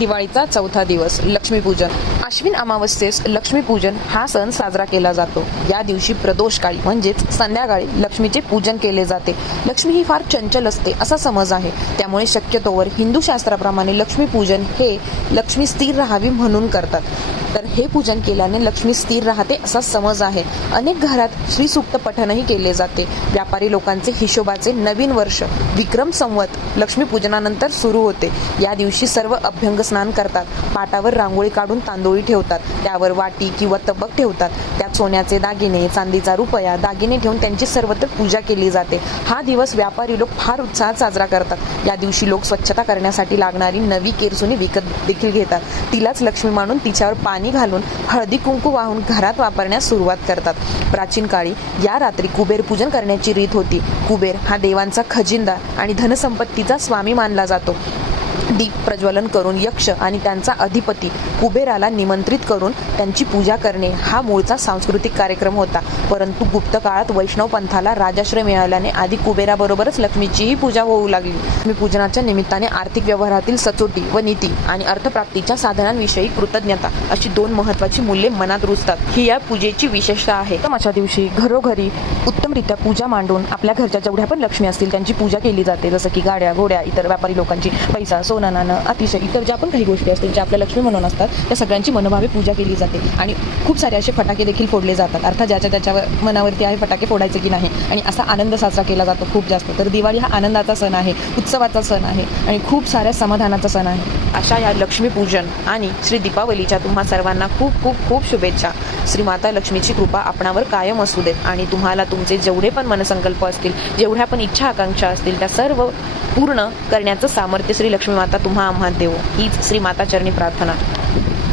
दिवाळीचा चौथा दिवस लक्ष्मीपूजन. आश्विन अमावस्येस लक्ष्मीपूजन हा सण साजरा केला जातो. या दिवशी प्रदोषकाळी म्हणजेच संध्याकाळी लक्ष्मीचे पूजन केले जाते. लक्ष्मी ही फार चंचल असते असा समज आहे. त्यामुळे शक्यतोवर हिंदू शास्त्राप्रमाणे लक्ष्मीपूजन हे लक्ष्मी स्थिर राहावी म्हणून करतात. तर हे पूजन केल्याने लक्ष्मी स्थिर राहते असा समज आहे. अनेक घरात श्री सूक्त पठणही केले जाते. व्यापारी लोकांचे हिशोबाचे नवीन वर्ष विक्रम संवत लक्ष्मीपूजनानंतर सुरू होते. या दिवशी सर्व अभ्यंग स्नान करतात. पाटावर रांगोळी काढून तांदोळी ठेवतात. त्यावर वाटी किंवा तबक ठेवतात. त्यात सोन्याचे दागिने, चांदीचा रुपया, दागिने ठेवून त्यांची सर्वत्र पूजा केली जाते. हा दिवस व्यापारी लोक फार उत्साहात साजरा करतात. या दिवशी लोक स्वच्छता करण्यासाठी लागणारी नवी केरसुनी विकत देखील घेतात. तिलाच लक्ष्मी मानून तिच्यावर पाणी घालून हळदी कुंकू वाहून घरात वापरण्यास सुरुवात करतात. प्राचीन काळी या रात्री कुबेर पूजन करण्याची रीत होती. कुबेर हा देवांचा खजिनदार आणि धनसंपत्तीचा स्वामी मानला जातो. दीप प्रज्वलन करून यक्ष आणि त्यांचा अधिपती कुबेराला निमंत्रित करून त्यांची पूजा करणे हा मूळचा सांस्कृतिक कार्यक्रम होता. परंतु गुप्त काळात वैष्णव पंथाला राजाश्रय मिळाल्याने आधी कुबेराबरोबरच लक्ष्मीचीही पूजा होऊ लागली. लक्ष्मीपूजनाच्या निमित्ताने आर्थिक व्यवहारातील सचोटी व नीती आणि अर्थप्राप्तीच्या साधनांविषयी कृतज्ञता अशी दोन महत्त्वाची मूल्ये मनात रुजतात. ही या पूजेची विशेषता आहे. अशा दिवशी घरोघरी उत्तमरित्या पूजा मांडून आपल्या घरच्या जेवढ्या पण लक्ष्मी असतील त्यांची पूजा केली जाते. जसं की गाड्या, घोड्या, इतर व्यापारी लोकांची पैसा, सोनं, नाणं, अतिशय इतर ज्या पण काही गोष्टी असतील ज्या आपल्या लक्ष्मी म्हणून असतात त्या सगळ्यांची मनोभावे पूजा केली जाते. आणि खूप सारे असे फटाके देखील फोडले जातात. अर्थात ज्याच्या त्याच्यावर मनावरती आहे फटाके फोडायचे की नाही. आणि असा आनंद साजरा केला जातो खूप जास्त. तर दिवाळी हा आनंदाचा सण आहे, उत्सवाचा सण आहे आणि खूप साऱ्या समाधानाचा सण आहे. अशा या लक्ष्मीपूजन आणि श्री दीपावलीच्या तुम्हा सर्वांना खूप खूप खूप शुभेच्छा. श्री माता लक्ष्मीची कृपा आपणावर कायम असू देत आणि तुम्हाला तुमचे जेवढे पण मनसंकल्प असतील, जेवढ्या पण इच्छा आकांक्षा असतील त्या सर्व पूर्ण करण्याचं सामर्थ्य श्री लक्ष्मी माता तुम्हा आम्हा देवो. हीच श्री माता चरणी प्रार्थना.